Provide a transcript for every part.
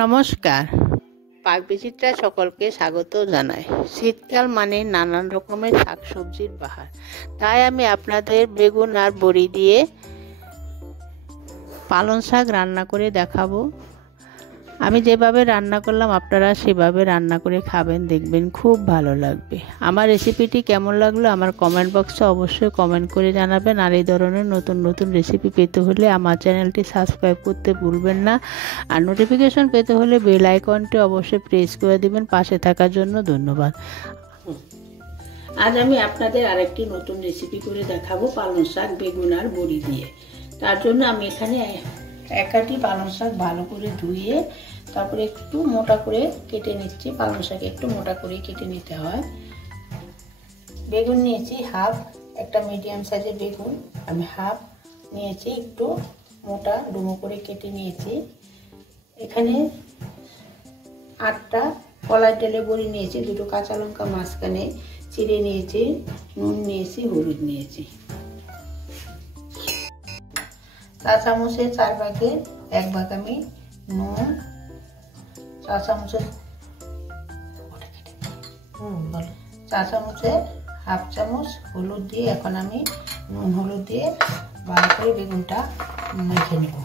নমস্কার, পাক বিচিত্রা সকলকে স্বাগত জানাই। শীতকাল মানে নানান রকমের শাকসবজির বাহার, তাই আমি আপনাদের বেগুন আর বড়ি দিয়ে পালং শাক রান্না করে দেখাবো। আমি যেভাবে রান্না করলাম আপনারা সেভাবে রান্না করে খাবেন, দেখবেন খুব ভালো লাগবে। আমার রেসিপিটি কেমন লাগলো আমার কমেন্ট বক্সে অবশ্যই কমেন্ট করে জানাবেন। আর এই ধরনের নতুন নতুন রেসিপি পেতে হলে আমার চ্যানেলটি সাবস্ক্রাইব করতে ভুলবেন না। আর নোটিফিকেশন পেতে হলে বেল আইকনটি অবশ্যই প্রেস করে দিবেন। পাশে থাকার জন্য ধন্যবাদ। আজ আমি আপনাদের আরেকটি নতুন রেসিপি করে দেখাবো পালং শাক বেগুন আর বড়ি দিয়ে। তার জন্য আমি এখানে এক আটি পালং শাক ভালো করে ধুয়ে তারপরে একটু মোটা করে কেটে নিচ্ছি। পালং শাক একটু মোটা করে কেটে নিতে হয়। বেগুন নিয়েছি হাফ, একটা মিডিয়াম সাইজের বেগুন আমি হাফ নিয়েছি, একটু মোটা ডুমো করে কেটে নিয়েছি। এখানে 8টা কলাই তেলে বড়ি নিয়েছি, 2টো কাঁচা লঙ্কা মাঝখানে চিড়ে নিয়েছি, নুন নিয়েছি, হলুদ নিয়েছি। চা চামচের 4 ভাগের 1 ভাগ আমি নুন, চা চামচের হাফ চামচ হলুদ দিয়ে এখন আমি নুন হলুদ দিয়ে ভালো করে বেগুনটা মেখে নেব।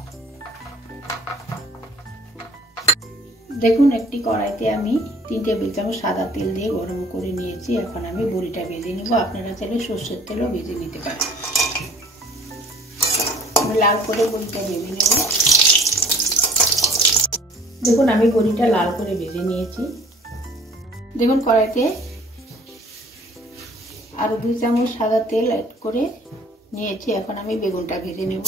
দেখুন একটি কড়াইতে আমি 3 টেবিল চামচ সাদা তেল দিয়ে গরম করে নিয়েছি। এখন আমি বড়িটা ভেজে নিব। আপনারা চাইলে সর্ষের তেলও ভেজে নিতে পারেন। আমি লাল করে বড়িটা ভেজে নেব। দেখুন আমি বড়িটা লাল করে ভেজে নিয়েছি। দেখুন কড়াইতে আরো 2 চামচ সাদা তেল অ্যাড করে নিয়েছি। এখন আমি বেগুনটা ভেজে নেব।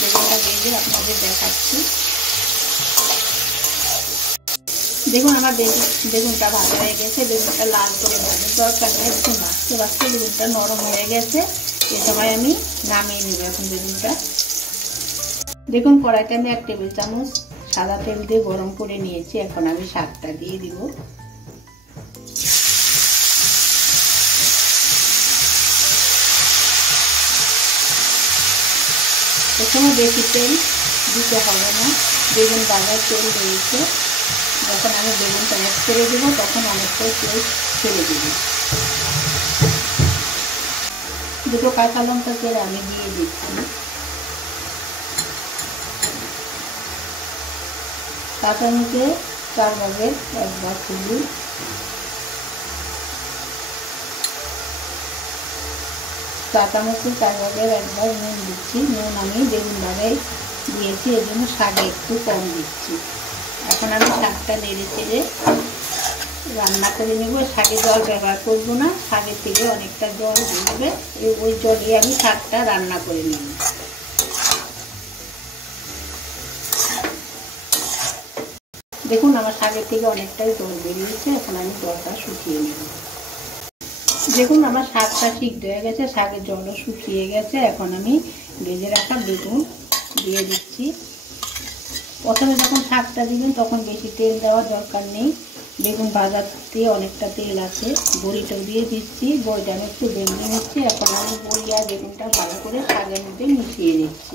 বেগুনটা ভেজে আপনাদের দেখাচ্ছি। দেখুন আমার বেগুনটা ভাজা হয়ে গেছে। বেগুনটা লাল করে ভাজার দরকার নেই, দেখুন ভাজতে ভাজতে বেগুনটা নরম হয়ে গেছে। এই সময় আমি নামিয়ে নেব এখন বেগুনটা। দেখুন কড়াইতে আমি 1 টেবিল চামচ সাদা তেল দিয়ে গরম করে নিয়েছি। এখন আমি শাকটা দিয়ে দিব। প্রথমে বেশি তেল দিতে হবে না, বেগুন ভাজার তেল রয়েছে। যখন আমি বেগুনটা অ্যাড করে দেবো তখন অনেকটাই তেল ছেড়ে দেবো। 2টো কাঁচা লঙ্কা তেল আমি দিয়ে দিচ্ছি। কাঁচা নিচে 4 ভাগের 1 ভাগ হলুদ, চা চামচে 4 ভাগের 1 ভাগ নুন দিচ্ছি। নুন আমি বেগুন ভাজায় দিয়েছি, এর জন্য শাকে একটু কম দিচ্ছি। এখন আমি শাকটা নেড়ে চেড়ে রান্না করে নেব। শাকে জল ব্যবহার করব না, শাকের থেকে অনেকটা জল বেরোবে, ওই জলে আমি শাকটা রান্না করে নেব। দেখুন আমার শাকের থেকে অনেকটাই জল বেরিয়েছে। এখন আমি জলটা শুকিয়ে নেব। দেখুন আমার শাকটা সিদ্ধ হয়ে গেছে, শাকের জলও শুকিয়ে গেছে। এখন আমি ভেজে রাখা বেগুন দিয়ে দিচ্ছি। প্রথমে যখন শাকটা দিবেন তখন বেশি তেল দেওয়ার দরকার নেই, বেগুন ভাজাতে অনেকটা তেল আছে। বড়িটাও দিয়ে দিচ্ছি, বড়িটা আমি একটু ভেঙে নিচ্ছি। এখন আমি বড়ি আর বেগুনটা ভালো করে শাকের মধ্যে মিশিয়ে নিচ্ছি।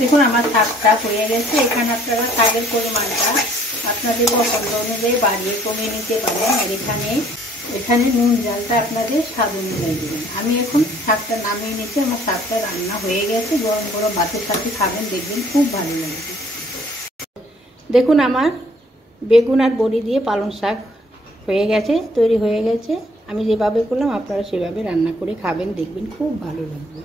দেখুন আমার শাকটা হয়ে গেছে। এখানে আপনারা শাকের পরিমাণটা আপনাদের পছন্দ অনুযায়ী বাড়িয়ে কমিয়ে নিতে পারেন। আর এখানে নুন ঝালটা আপনাদের স্বাদ অনুযায়ী দেবেন। আমি এখন শাকটা নামিয়ে নিচ্ছি। আমার শাকটা রান্না হয়ে গেছে, গরম গরম ভাতের সাথে খাবেন, দেখবেন খুব ভালো লাগবে। দেখুন আমার বেগুন আর বড়ি দিয়ে পালং শাক হয়ে গেছে, তৈরি হয়ে গেছে। আমি যেভাবে করলাম আপনারা সেভাবে রান্না করে খাবেন, দেখবেন খুব ভালো লাগবে।